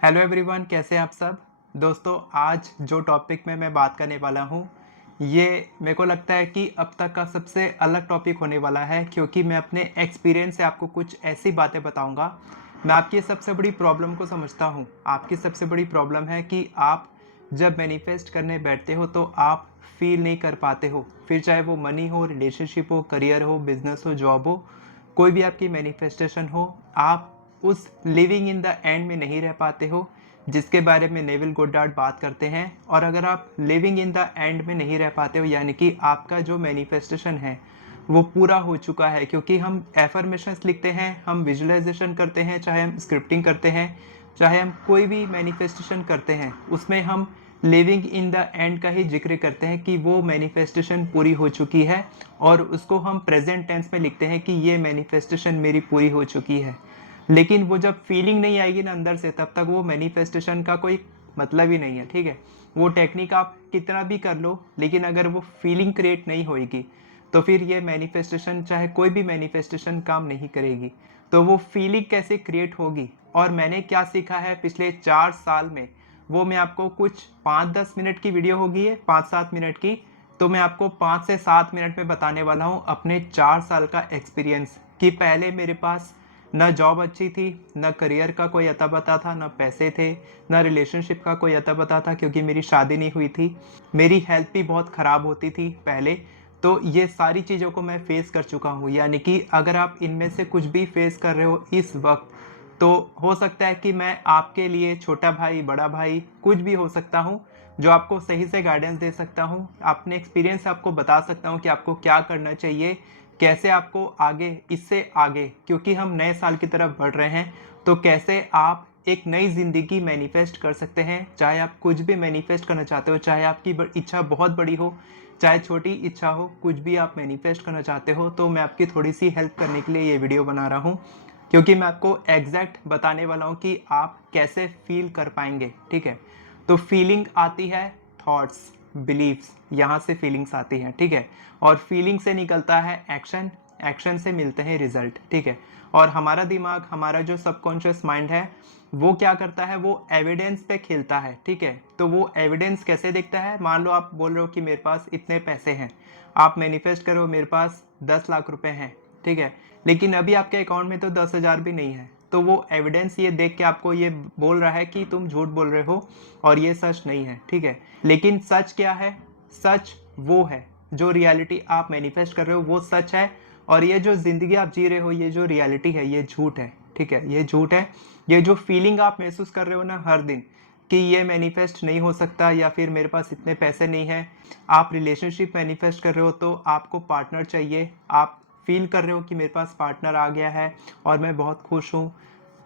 Hello everyone, कैसे हैं आप सब। दोस्तों, आज जो टॉपिक में मैं बात करने वाला हूँ ये मेरे को लगता है कि अब तक का सबसे अलग टॉपिक होने वाला है, क्योंकि मैं अपने एक्सपीरियंस से आपको कुछ ऐसी बातें बताऊंगा। मैं आपकी सबसे बड़ी प्रॉब्लम को समझता हूँ। आपकी सबसे बड़ी प्रॉब्लम है कि आप जब मैनिफेस्ट करने बैठते हो तो आप फील नहीं कर पाते हो। फिर चाहे वो मनी हो, रिलेशनशिप हो, करियर हो, बिजनेस हो, जॉब हो, कोई भी आपकी मैनिफेस्टेशन हो, आप उस लिविंग इन द एंड में नहीं रह पाते हो, जिसके बारे में नेविल गोडार्ड बात करते हैं। और अगर आप लिविंग इन द एंड में नहीं रह पाते हो, यानी कि आपका जो मैनिफेस्टेशन है वो पूरा हो चुका है, क्योंकि हम एफर्मेशंस लिखते हैं, हम विजुअलाइजेशन करते हैं, चाहे हम स्क्रिप्टिंग करते हैं, चाहे हम कोई भी मैनिफेस्टेशन करते हैं, उसमें हम लिविंग इन द एंड का ही जिक्र करते हैं कि वो मैनिफेस्टेशन पूरी हो चुकी है, और उसको हम प्रेजेंट टेंस में लिखते हैं कि ये मैनिफेस्टेशन मेरी पूरी हो चुकी है। लेकिन वो जब फीलिंग नहीं आएगी ना अंदर से, तब तक वो मैनिफेस्टेशन का कोई मतलब ही नहीं है। ठीक है, वो टेक्निक आप कितना भी कर लो, लेकिन अगर वो फीलिंग क्रिएट नहीं होएगी तो फिर ये मैनिफेस्टेशन, चाहे कोई भी मैनिफेस्टेशन, काम नहीं करेगी। तो वो फीलिंग कैसे क्रिएट होगी और मैंने क्या सीखा है पिछले 4 साल में, वो मैं आपको कुछ 5-10 मिनट की वीडियो होगी, है 5-7 मिनट की, तो मैं आपको 5 से 7 मिनट में बताने वाला हूँ अपने 4 साल का एक्सपीरियंस। कि पहले मेरे पास न जॉब अच्छी थी, न करियर का कोई अता पता था, न पैसे थे, न रिलेशनशिप का कोई अता पता था, क्योंकि मेरी शादी नहीं हुई थी। मेरी हेल्थ भी बहुत ख़राब होती थी पहले। तो ये सारी चीज़ों को मैं फेस कर चुका हूँ। यानी कि अगर आप इनमें से कुछ भी फेस कर रहे हो इस वक्त, तो हो सकता है कि मैं आपके लिए छोटा भाई, बड़ा भाई, कुछ भी हो सकता हूँ, जो आपको सही से गाइडेंस दे सकता हूँ, अपने एक्सपीरियंस से आपको बता सकता हूँ कि आपको क्या करना चाहिए, कैसे आपको आगे, इससे आगे, क्योंकि हम नए साल की तरफ बढ़ रहे हैं, तो कैसे आप एक नई ज़िंदगी मैनिफेस्ट कर सकते हैं। चाहे आप कुछ भी मैनिफेस्ट करना चाहते हो, चाहे आपकी इच्छा बहुत बड़ी हो, चाहे छोटी इच्छा हो, कुछ भी आप मैनिफेस्ट करना चाहते हो, तो मैं आपकी थोड़ी सी हेल्प करने के लिए ये वीडियो बना रहा हूँ, क्योंकि मैं आपको एग्जैक्ट बताने वाला हूँ कि आप कैसे फील कर पाएंगे। ठीक है, तो फीलिंग आती है थॉट्स, बिलीव्स, यहाँ से फीलिंग्स आती हैं। ठीक है, और फीलिंग से निकलता है एक्शन, एक्शन से मिलते हैं रिजल्ट। ठीक है, और हमारा दिमाग, हमारा जो सबकॉन्शियस माइंड है, वो क्या करता है, वो एविडेंस पे खेलता है। ठीक है, तो वो एविडेंस कैसे दिखता है, मान लो आप बोल रहे हो कि मेरे पास इतने पैसे हैं, आप मैनिफेस्ट करो मेरे पास 10 लाख रुपए हैं। ठीक है, लेकिन अभी आपके अकाउंट में तो 10,000 भी नहीं है, तो वो एविडेंस ये देख के आपको ये बोल रहा है कि तुम झूठ बोल रहे हो और ये सच नहीं है। ठीक है, लेकिन सच क्या है, सच वो है जो रियलिटी आप मैनिफेस्ट कर रहे हो, वो सच है। और ये जो ज़िंदगी आप जी रहे हो, ये जो रियलिटी है, ये झूठ है। ठीक है, ये झूठ है। ये जो फीलिंग आप महसूस कर रहे हो ना हर दिन, कि ये मैनिफेस्ट नहीं हो सकता, या फिर मेरे पास इतने पैसे नहीं हैं, आप रिलेशनशिप मैनिफेस्ट कर रहे हो तो आपको पार्टनर चाहिए, आप फील कर रहे हो कि मेरे पास पार्टनर आ गया है और मैं बहुत खुश हूँ,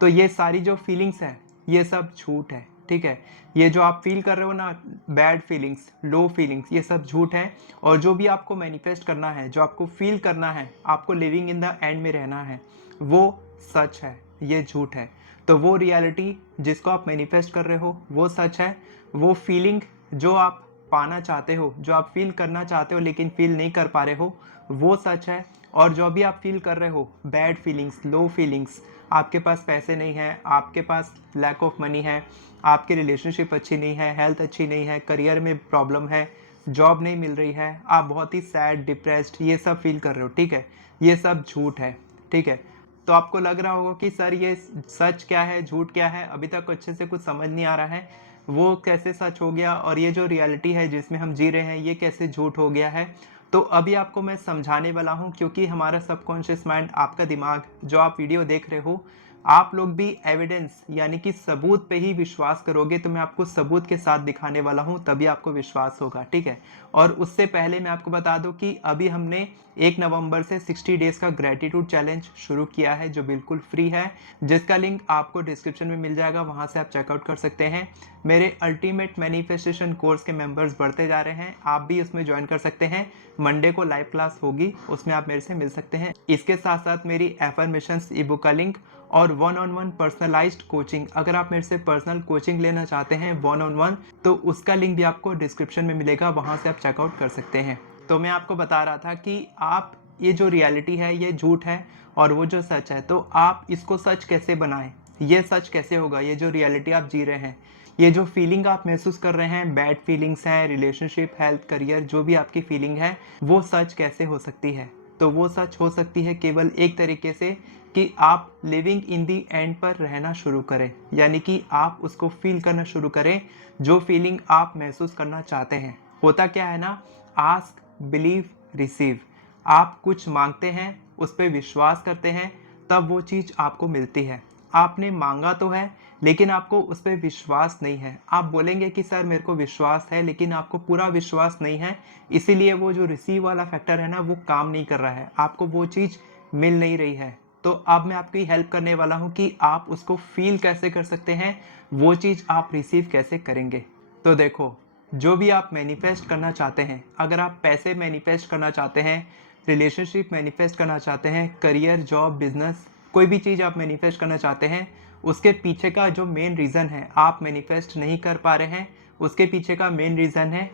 तो ये सारी जो फीलिंग्स हैं ये सब झूठ है। ठीक है, ये जो आप फील कर रहे हो ना, बैड फीलिंग्स, लो फीलिंग्स, ये सब झूठ है। और जो भी आपको मैनिफेस्ट करना है, जो आपको फील करना है, आपको लिविंग इन द एंड में रहना है, वो सच है, ये झूठ है। तो वो रियलिटी जिसको आप मैनिफेस्ट कर रहे हो वो सच है। वो फीलिंग जो आप पाना चाहते हो, जो आप फील करना चाहते हो लेकिन फील नहीं कर पा रहे हो, वो सच है। और जो भी आप फील कर रहे हो, बैड फीलिंग्स, लो फीलिंग्स, आपके पास पैसे नहीं है, आपके पास लैक ऑफ मनी है, आपकी रिलेशनशिप अच्छी नहीं है, हेल्थ अच्छी नहीं है, करियर में प्रॉब्लम है, जॉब नहीं मिल रही है, आप बहुत ही सैड, डिप्रेस्ड, ये सब फील कर रहे हो। ठीक है, ये सब झूठ है। ठीक है, तो आपको लग रहा होगा कि सर ये सच क्या है, झूठ क्या है, अभी तक अच्छे से कुछ समझ नहीं आ रहा है, वो कैसे सच हो गया और ये जो रियलिटी है जिसमें हम जी रहे हैं ये कैसे झूठ हो गया है। तो अभी आपको मैं समझाने वाला हूँ, क्योंकि हमारा सबकॉन्शियस माइंड, आपका दिमाग, जो आप वीडियो देख रहे हो, आप लोग भी एविडेंस यानी कि सबूत पे ही विश्वास करोगे, तो मैं आपको सबूत के साथ दिखाने वाला हूँ, तभी आपको विश्वास होगा। ठीक है, और उससे पहले मैं आपको बता दूं कि अभी हमने 1 नवंबर से 60 डेज का ग्रेटिट्यूड चैलेंज शुरू किया है, जो बिल्कुल फ्री है, जिसका लिंक आपको डिस्क्रिप्शन में मिल जाएगा, वहां से आप चेकआउट कर सकते हैं। मेरे अल्टीमेट मैनिफेस्टेशन कोर्स के मेंबर्स बढ़ते जा रहे हैं, आप भी उसमें ज्वाइन कर सकते हैं। मंडे को लाइव क्लास होगी, उसमें आप मेरे से मिल सकते हैं। इसके साथ साथ मेरी एफर्मेशंस ई बुक का लिंक और 1-on-1 पर्सनलाइज्ड कोचिंग, अगर आप मेरे से पर्सनल कोचिंग लेना चाहते हैं 1-on-1, तो उसका लिंक भी आपको डिस्क्रिप्शन में मिलेगा, वहां से आप चेकआउट कर सकते हैं। तो मैं आपको बता रहा था कि आप, ये जो रियलिटी है ये झूठ है और वो जो सच है, तो आप इसको सच कैसे बनाएं, ये सच कैसे होगा? ये जो रियलिटी आप जी रहे हैं, ये जो फीलिंग आप महसूस कर रहे हैं, बैड फीलिंग्स हैं, रिलेशनशिप, हेल्थ, करियर, जो भी आपकी फीलिंग है, वो सच कैसे हो सकती है? तो वो सच हो सकती है केवल एक तरीके से, कि आप लिविंग इन दी एंड पर रहना शुरू करें, यानी कि आप उसको फील करना शुरू करें, जो फीलिंग आप महसूस करना चाहते हैं। होता क्या है ना, आस्क, बिलीव, रिसीव। आप कुछ मांगते हैं, उस पर विश्वास करते हैं, तब वो चीज़ आपको मिलती है। आपने मांगा तो है, लेकिन आपको उस पे विश्वास नहीं है। आप बोलेंगे कि सर मेरे को विश्वास है, लेकिन आपको पूरा विश्वास नहीं है, इसीलिए वो जो रिसीव वाला फैक्टर है ना, वो काम नहीं कर रहा है, आपको वो चीज़ मिल नहीं रही है। तो अब मैं आपकी हेल्प करने वाला हूँ कि आप उसको फील कैसे कर सकते हैं, वो चीज़ आप रिसीव कैसे करेंगे। तो देखो, जो भी आप मैनिफेस्ट करना चाहते हैं, अगर आप पैसे मैनिफेस्ट करना चाहते हैं, रिलेशनशिप मैनिफेस्ट करना चाहते हैं, करियर, जॉब, बिजनेस, कोई भी चीज़ आप मैनिफेस्ट करना चाहते हैं, उसके पीछे का जो मेन रीज़न है आप मैनिफेस्ट नहीं कर पा रहे हैं, उसके पीछे का मेन रीज़न है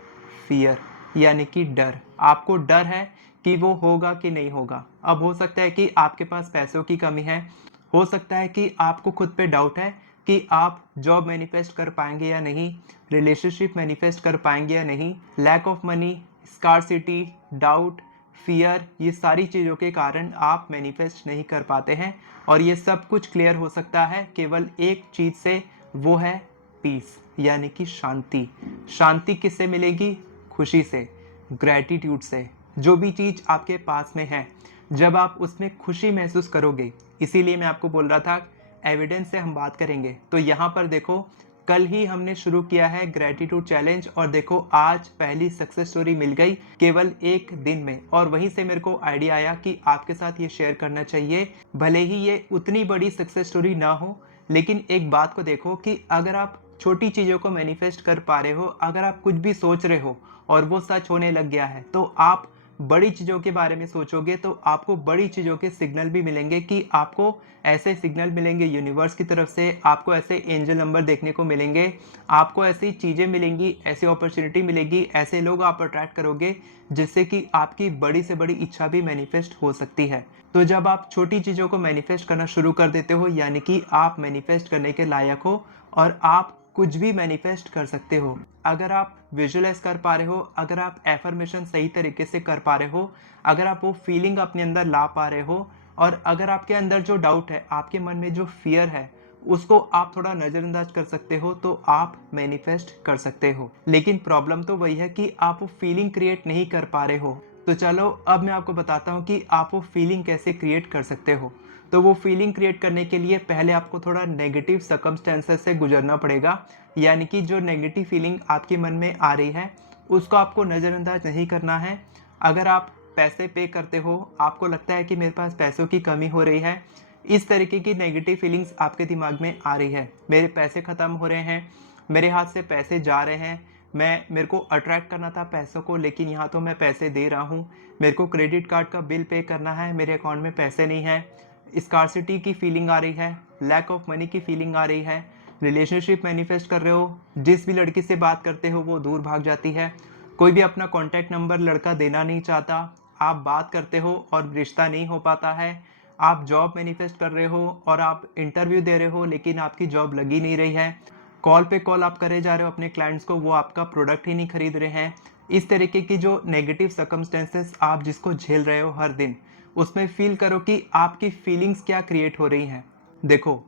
फियर, यानी कि डर। आपको डर है कि वो होगा कि नहीं होगा। अब हो सकता है कि आपके पास पैसों की कमी है, हो सकता है कि आपको खुद पे डाउट है कि आप जॉब मैनिफेस्ट कर पाएंगे या नहीं, रिलेशनशिप मैनिफेस्ट कर पाएंगे या नहीं, lack of money, scarcity, doubt, fear, ये सारी चीज़ों के कारण आप मैनिफेस्ट नहीं कर पाते हैं। और ये सब कुछ क्लियर हो सकता है केवल एक चीज़ से, वो है पीस, यानी कि शांति। शांति किससे मिलेगी? खुशी से, ग्रैटिट्यूड से। जो भी चीज़ आपके पास में है, जब आप उसमें खुशी महसूस करोगे, इसीलिए मैं आपको बोल रहा था एविडेंस से हम बात करेंगे। तो यहाँ पर देखो, कल ही हमने शुरू किया है ग्रैटिट्यूड चैलेंज, और देखो आज पहली सक्सेस स्टोरी मिल गई केवल एक दिन में। और वहीं से मेरे को आइडिया आया कि आपके साथ ये शेयर करना चाहिए। भले ही ये उतनी बड़ी सक्सेस स्टोरी ना हो, लेकिन एक बात को देखो कि अगर आप छोटी चीज़ों को मैनिफेस्ट कर पा रहे हो, अगर आप कुछ भी सोच रहे हो और वो सच होने लग गया है, तो आप बड़ी चीज़ों के बारे में सोचोगे तो आपको बड़ी चीज़ों के सिग्नल भी मिलेंगे, कि आपको ऐसे सिग्नल मिलेंगे यूनिवर्स की तरफ से, आपको ऐसे एंजल नंबर देखने को मिलेंगे, आपको ऐसी चीज़ें मिलेंगी, ऐसी अपॉर्चुनिटी मिलेगी, ऐसे लोग आप अट्रैक्ट करोगे, जिससे कि आपकी बड़ी से बड़ी इच्छा भी मैनिफेस्ट हो सकती है। तो जब आप छोटी चीज़ों को मैनिफेस्ट करना शुरू कर देते हो, यानी कि आप मैनिफेस्ट करने के लायक हो, और आप कुछ भी मैनिफेस्ट कर सकते हो। अगर आप विजुअलाइज कर पा रहे हो, अगर आप एफर्मेशन सही तरीके से कर पा रहे हो, अगर आप वो फीलिंग अपने अंदर ला पा रहे हो, और अगर आपके अंदर जो डाउट है, आपके मन में जो फियर है, उसको आप थोड़ा नज़रअंदाज कर सकते हो, तो आप मैनिफेस्ट कर सकते हो। लेकिन प्रॉब्लम तो वही है कि आप वो फीलिंग क्रिएट नहीं कर पा रहे हो। तो चलो अब मैं आपको बताता हूँ कि आप वो फीलिंग कैसे क्रिएट कर सकते हो। तो वो फीलिंग क्रिएट करने के लिए पहले आपको थोड़ा नेगेटिव सर्कमस्टेंसेस से गुजरना पड़ेगा, यानी कि जो नेगेटिव फीलिंग आपके मन में आ रही है, उसको आपको नज़रअंदाज नहीं करना है। अगर आप पैसे पे करते हो, आपको लगता है कि मेरे पास पैसों की कमी हो रही है, इस तरीके की नेगेटिव फीलिंग्स आपके दिमाग में आ रही है, मेरे पैसे ख़त्म हो रहे हैं, मेरे हाथ से पैसे जा रहे हैं, मेरे को अट्रैक्ट करना था पैसों को, लेकिन यहाँ तो मैं पैसे दे रहा हूँ, मेरे को क्रेडिट कार्ड का बिल पे करना है, मेरे अकाउंट में पैसे नहीं है, स्कार्सिटी की फीलिंग आ रही है, लैक ऑफ मनी की फीलिंग आ रही है, रिलेशनशिप मैनिफेस्ट कर रहे हो, जिस भी लड़की से बात करते हो वो दूर भाग जाती है, कोई भी अपना कॉन्टैक्ट नंबर लड़का देना नहीं चाहता, आप बात करते हो और रिश्ता नहीं हो पाता है, आप जॉब मैनिफेस्ट कर रहे हो और आप इंटरव्यू दे रहे हो, लेकिन आपकी जॉब लगी नहीं रही है, कॉल पे कॉल आप करे जा रहे हो अपने क्लाइंट्स को, वो आपका प्रोडक्ट ही नहीं खरीद रहे हैं। इस तरीके की जो नेगेटिव सर्कमस्टेंसेस आप जिसको झेल रहे हो हर दिन, उसमें फील करो कि आपकी फीलिंग्स क्या क्रिएट हो रही हैं। देखो,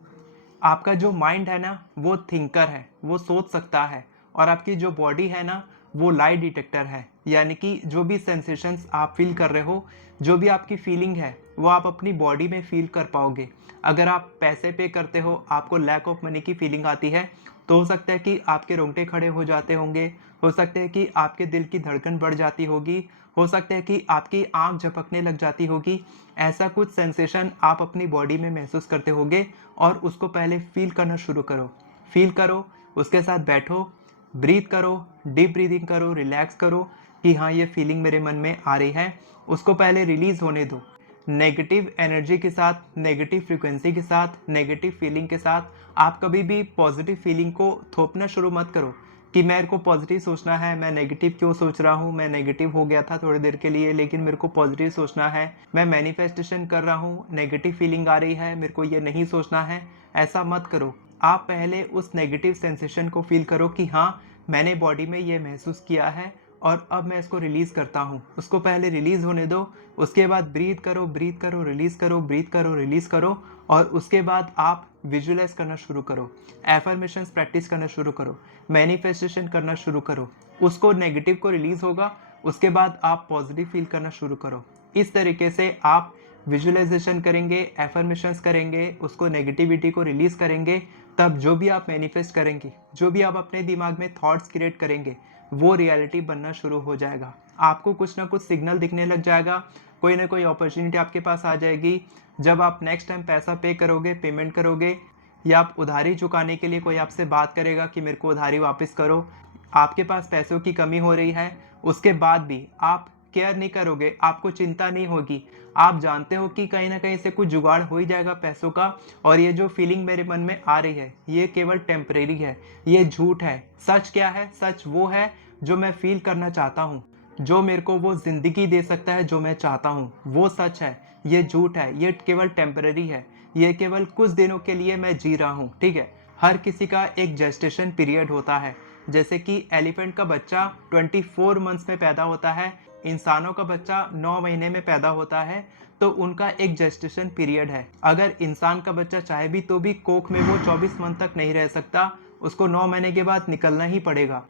आपका जो माइंड है ना, वो थिंकर है, वो सोच सकता है, और आपकी जो बॉडी है ना, वो लाई डिटेक्टर है, यानी कि जो भी सेंसेशंस आप फील कर रहे हो, जो भी आपकी फीलिंग है, वो आप अपनी बॉडी में फील कर पाओगे। अगर आप पैसे पे करते हो, आपको लैक ऑफ मनी की फीलिंग आती है, तो हो सकता है कि आपके रोंगटे खड़े हो जाते होंगे, हो सकता है कि आपके दिल की धड़कन बढ़ जाती होगी, हो सकता है कि आपकी आंख झपकने लग जाती होगी। ऐसा कुछ सेंसेशन आप अपनी बॉडी में महसूस करते होगे, और उसको पहले फील करना शुरू करो। फील करो, उसके साथ बैठो, ब्रीथ करो, डीप ब्रीदिंग करो, रिलैक्स करो कि हाँ, ये फीलिंग मेरे मन में आ रही है, उसको पहले रिलीज होने दो। नेगेटिव एनर्जी के साथ, नेगेटिव फ्रीक्वेंसी के साथ, नेगेटिव फीलिंग के साथ आप कभी भी पॉजिटिव फीलिंग को थोपना शुरू मत करो कि मेरे को पॉजिटिव सोचना है, मैं नेगेटिव क्यों सोच रहा हूँ, मैं नेगेटिव हो गया था थोड़ी देर के लिए, लेकिन मेरे को पॉजिटिव सोचना है, मैं मैनिफेस्टेशन कर रहा हूँ, नेगेटिव फीलिंग आ रही है, मेरे को ये नहीं सोचना है। ऐसा मत करो। आप पहले उस नेगेटिव सेंसेशन को फील करो कि हाँ, मैंने बॉडी में ये महसूस किया है और अब मैं इसको रिलीज़ करता हूँ। उसको पहले रिलीज़ होने दो, उसके बाद ब्रीथ करो, ब्रीथ करो, रिलीज़ करो, ब्रीथ करो, रिलीज़ करो और उसके बाद आप विजुअलाइज़ करना शुरू करो, एफर्मेशंस प्रैक्टिस करना शुरू करो, मैनिफेस्टेशन करना शुरू करो। उसको नेगेटिव को रिलीज़ होगा, उसके बाद आप पॉजिटिव फील करना शुरू करो। इस तरीके से आप विजुअलाइजेशन करेंगे, एफर्मेशंस करेंगे, उसको नेगेटिविटी को रिलीज़ करेंगे, तब जो भी आप मैनिफेस्ट करेंगे, जो भी आप अपने दिमाग में थॉट्स क्रिएट करेंगे, वो रियलिटी बनना शुरू हो जाएगा। आपको कुछ ना कुछ सिग्नल दिखने लग जाएगा, कोई ना कोई अपॉर्चुनिटी आपके पास आ जाएगी। जब आप नेक्स्ट टाइम पैसा पे करोगे, पेमेंट करोगे, या आप उधारी चुकाने के लिए कोई आपसे बात करेगा कि मेरे को उधारी वापस करो, आपके पास पैसों की कमी हो रही है, उसके बाद भी आप केयर नहीं करोगे, आपको चिंता नहीं होगी। आप जानते हो कि कहीं ना कहीं से कुछ जुगाड़ हो ही जाएगा पैसों का, और ये जो फीलिंग मेरे मन में आ रही है ये केवल टेम्परेरी है, ये झूठ है। सच क्या है? सच वो है जो मैं फील करना चाहता हूँ, जो मेरे को वो जिंदगी दे सकता है जो मैं चाहता हूँ, वो सच है। ये झूठ है, ये केवल टेम्परेरी है, ये केवल कुछ दिनों के लिए मैं जी रहा हूँ, ठीक है। हर किसी का एक जेस्टेशन पीरियड होता है। जैसे कि एलिफेंट का बच्चा 24 मंथ्स में पैदा होता है, इंसानों का बच्चा 9 महीने में पैदा होता है, तो उनका एक जेस्टेशन पीरियड है। अगर इंसान का बच्चा चाहे भी तो भी कोख में वो 24 मंथ तक नहीं रह सकता, उसको 9 महीने के बाद निकलना ही पड़ेगा।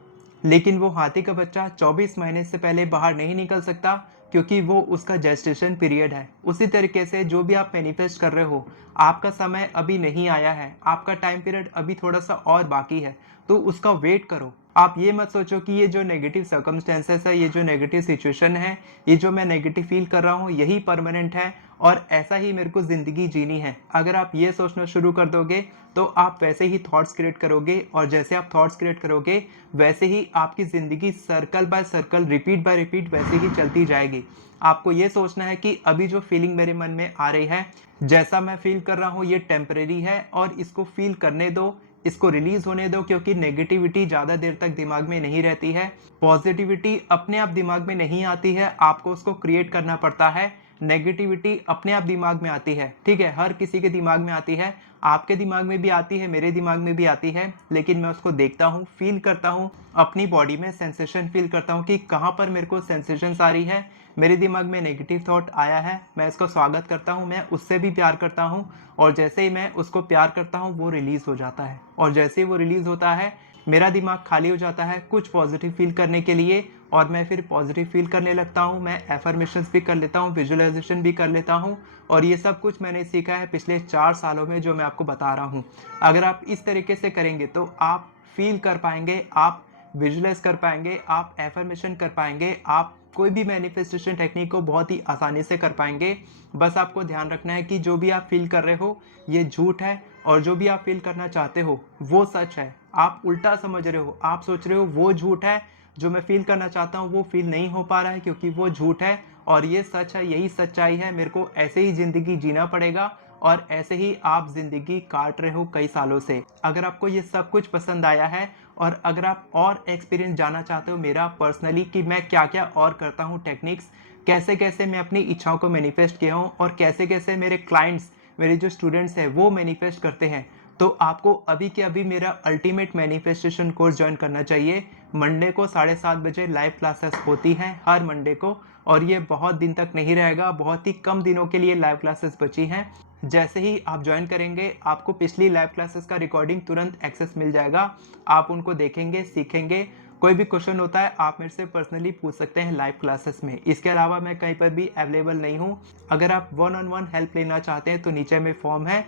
लेकिन वो हाथी का बच्चा 24 महीने से पहले बाहर नहीं निकल सकता, क्योंकि वो उसका जेस्टेशन पीरियड है। उसी तरीके से जो भी आप मैनिफेस्ट कर रहे हो, आपका समय अभी नहीं आया है, आपका टाइम पीरियड अभी थोड़ा सा और बाकी है, तो उसका वेट करो। आप ये मत सोचो कि ये जो नेगेटिव सर्कमस्टेंसेस है, ये जो नेगेटिव सिचुएशन है, ये जो मैं नेगेटिव फील कर रहा हूँ, यही परमानेंट है और ऐसा ही मेरे को ज़िंदगी जीनी है। अगर आप ये सोचना शुरू कर दोगे तो आप वैसे ही थॉट्स क्रिएट करोगे, और जैसे आप थॉट्स क्रिएट करोगे वैसे ही आपकी ज़िंदगी circle by circle, repeat by repeat वैसे ही चलती जाएगी। आपको ये सोचना है कि अभी जो फीलिंग मेरे मन में आ रही है, जैसा मैं फील कर रहा हूँ, ये टेम्परेरी है और इसको फील करने दो, इसको रिलीज होने दो, क्योंकि नेगेटिविटी ज़्यादा देर तक दिमाग में नहीं रहती है। पॉजिटिविटी अपने आप दिमाग में नहीं आती है, आपको उसको क्रिएट करना पड़ता है। नेगेटिविटी अपने आप दिमाग में आती है, ठीक है, हर किसी के दिमाग में आती है, आपके दिमाग में भी आती है, मेरे दिमाग में भी आती है, लेकिन मैं उसको देखता हूँ, फील करता हूँ, अपनी बॉडी में सेंसेशन फील करता हूँ कि कहाँ पर मेरे को सेंसेशंस आ रही है। मेरे दिमाग में नेगेटिव थॉट आया है, मैं इसको स्वागत करता हूँ, मैं उससे भी प्यार करता हूँ, और जैसे ही मैं उसको प्यार करता हूँ वो रिलीज़ हो जाता है, और जैसे ही वो रिलीज़ होता है मेरा दिमाग खाली हो जाता है कुछ पॉजिटिव फील करने के लिए, और मैं फिर पॉजिटिव फील करने लगता हूँ। मैं एफर्मेशंस भी कर लेता हूँ, विजुअलाइजेशन भी कर लेता हूँ, और ये सब कुछ मैंने सीखा है पिछले 4 सालों में, जो मैं आपको बता रहा हूँ। अगर आप इस तरीके से करेंगे तो आप फील कर पाएंगे, आप विजुअलाइज कर पाएंगे, आप एफर्मेशन कर पाएंगे, आप कोई भी मैनिफेस्टेशन टेक्निक को बहुत ही आसानी से कर पाएंगे। बस आपको ध्यान रखना है कि जो भी आप फील कर रहे हो ये झूठ है, और जो भी आप फील करना चाहते हो वो सच है। आप उल्टा समझ रहे हो, आप सोच रहे हो वो झूठ है, जो मैं फील करना चाहता हूँ वो फील नहीं हो पा रहा है क्योंकि वो झूठ है, और ये सच है, यही सच्चाई है। मेरे को ऐसे ही ज़िंदगी जीना पड़ेगा, और ऐसे ही आप ज़िंदगी काट रहे हो कई सालों से। अगर आपको ये सब कुछ पसंद आया है, और अगर आप और एक्सपीरियंस जानना चाहते हो मेरा पर्सनली कि मैं क्या क्या और करता हूँ, टेक्निक्स कैसे कैसे मैं अपनी इच्छाओं को मैनिफेस्ट किया हूँ, और कैसे कैसे मेरे क्लाइंट्स, मेरे जो स्टूडेंट्स हैं वो मैनिफेस्ट करते हैं, तो आपको अभी के अभी मेरा अल्टीमेट मैनिफेस्टेशन कोर्स ज्वाइन करना चाहिए। मंडे को 7:30 बजे लाइव क्लासेस होती हैं, हर मंडे को, और ये बहुत दिन तक नहीं रहेगा, बहुत ही कम दिनों के लिए लाइव क्लासेस बची हैं। जैसे ही आप ज्वाइन करेंगे आपको पिछली लाइव क्लासेस का रिकॉर्डिंग तुरंत एक्सेस मिल जाएगा, आप उनको देखेंगे, सीखेंगे। कोई भी क्वेश्चन होता है आप मेरे से पर्सनली पूछ सकते हैं लाइव क्लासेस में। इसके अलावा मैं कहीं पर भी अवेलेबल नहीं हूँ। अगर आप 1-on-1 हेल्प लेना चाहते हैं तो नीचे में फॉर्म है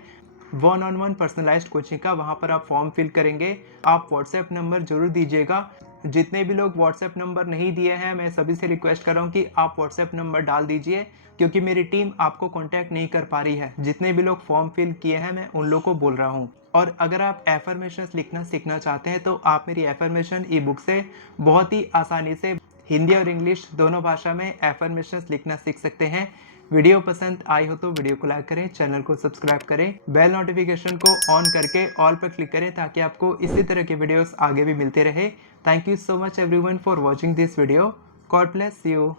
1-on-1 पर्सनलाइज्ड कोचिंग का, वहाँ पर आप फॉर्म फिल करेंगे। आप व्हाट्सएप नंबर जरूर दीजिएगा। जितने भी लोग व्हाट्सएप नंबर नहीं दिए हैं, मैं सभी से रिक्वेस्ट कर रहा हूँ कि आप व्हाट्सएप नंबर डाल दीजिए, क्योंकि मेरी टीम आपको कांटेक्ट नहीं कर पा रही है। जितने भी लोग फॉर्म फिल किए हैं मैं उन लोगों को बोल रहा हूँ। और अगर आप एफर्मेशंस लिखना सीखना चाहते हैं तो आप मेरी एफर्मेशन ई बुक से बहुत ही आसानी से हिंदी और इंग्लिश दोनों भाषा में एफर्मेशंस लिखना सीख सकते हैं। वीडियो पसंद आई हो तो वीडियो को लाइक करें, चैनल को सब्सक्राइब करें, बेल नोटिफिकेशन को ऑन करके ऑल पर क्लिक करें, ताकि आपको इसी तरह के वीडियोस आगे भी मिलते रहे। Thank you so much everyone for watching this video. God bless you.